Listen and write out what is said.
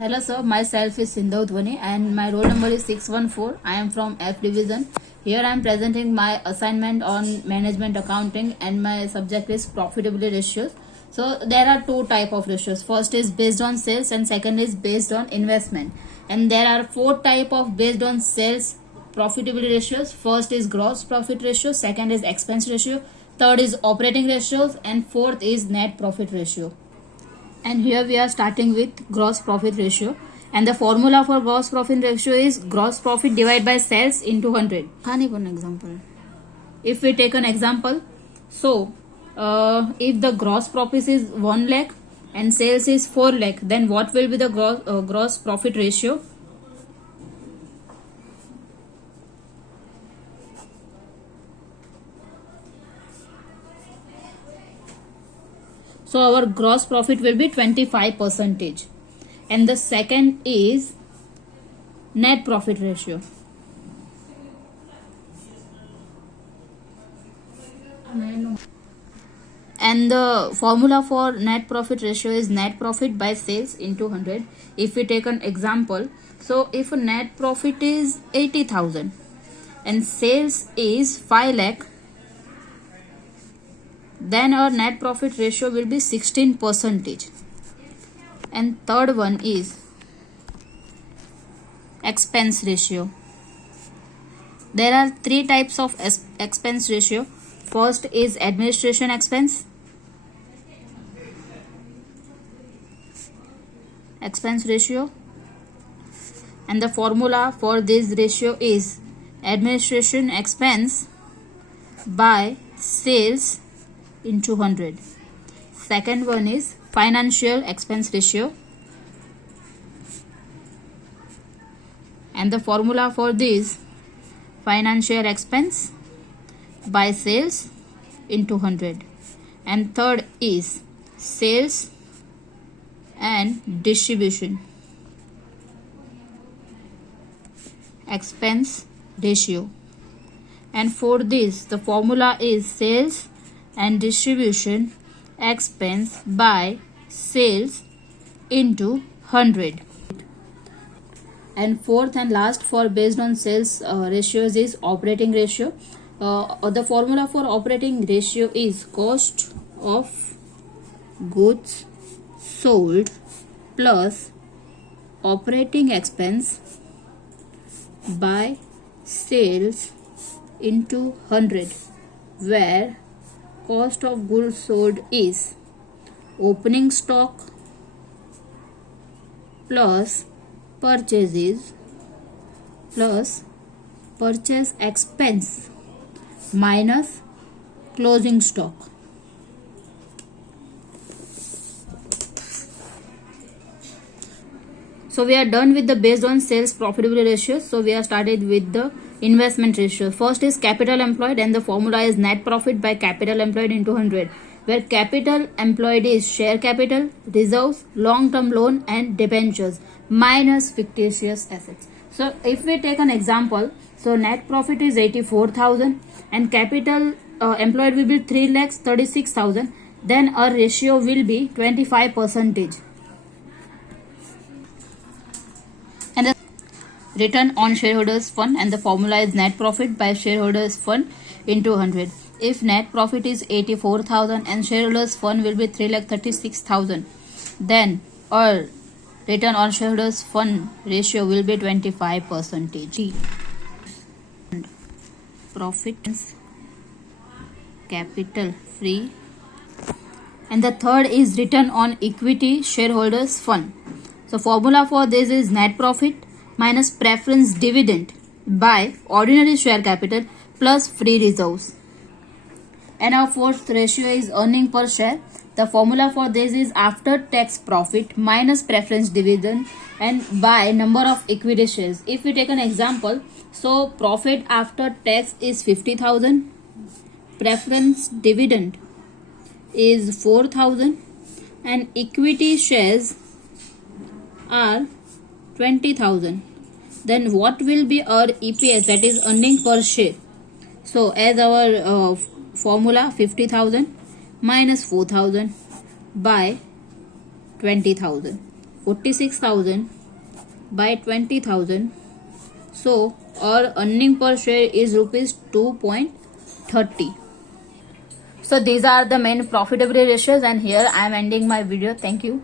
Hello sir, myself is Sindhu Dhwani and my roll number is 614. I am from F division. Here I am presenting my assignment on management accounting and my subject is profitability ratios. So there are two type of ratios. First is based on sales and second is based on investment. And there are four type of based on sales profitability ratios. First is gross profit ratio, second is expense ratio, third is operating ratios and fourth is net profit ratio. And here we are starting with gross profit ratio, and the formula for gross profit ratio is gross profit divided by sales into 100. One example. If we take an example, so if the gross profit is 1 lakh and sales is 4 lakh, then what will be the gross profit ratio? So our gross profit will be 25%. And the second is net profit ratio. And the formula for net profit ratio is net profit by sales into 100. If we take an example, so if a net profit is 80,000 and sales is 5 lakh, then our net profit ratio will be 16%. And third one is expense ratio. There are three types of expense ratio. First is administration expense ratio, and the formula for this ratio is administration expense by sales into 100. Second one is financial expense ratio, and the formula for this financial expense by sales into 100. And third is sales and distribution expense ratio, and for this the formula is sales and distribution expense by sales into 100. And fourth and last for based on sales ratios is operating ratio. The formula for operating ratio is cost of goods sold plus operating expense by sales into 100, where cost of goods sold is opening stock plus purchases plus purchase expense minus closing stock. So we are done with the based on sales profitability ratios. So we are started with the investment ratio. First is capital employed, and the formula is net profit by capital employed into 100, where capital employed is share capital, reserves, long-term loan and debentures minus fictitious assets. So if we take an example, so net profit is 84,000 and capital employed will be 3,36,000, then our ratio will be 25%. And the return on shareholders fund, and the formula is net profit by shareholders fund into 100. If net profit is 84,000 and shareholders fund will be 3,36,000, then our return on shareholders fund ratio will be 25%. Profit capital free, and the third is return on equity shareholders fund. So formula for this is net profit minus preference dividend by ordinary share capital plus free reserves. And our fourth ratio is earning per share. The formula for this is after tax profit minus preference dividend and by number of equity shares. If we take an example, so profit after tax is 50,000, preference dividend is 4,000 and equity shares are 20,000, then what will be our EPS, that is earning per share? So as our formula 50,000 minus 4,000 by 20,000. 46,000 by 20,000. So our earning per share is rupees 2.30. So these are the main profitability ratios, and here I am ending my video. Thank you.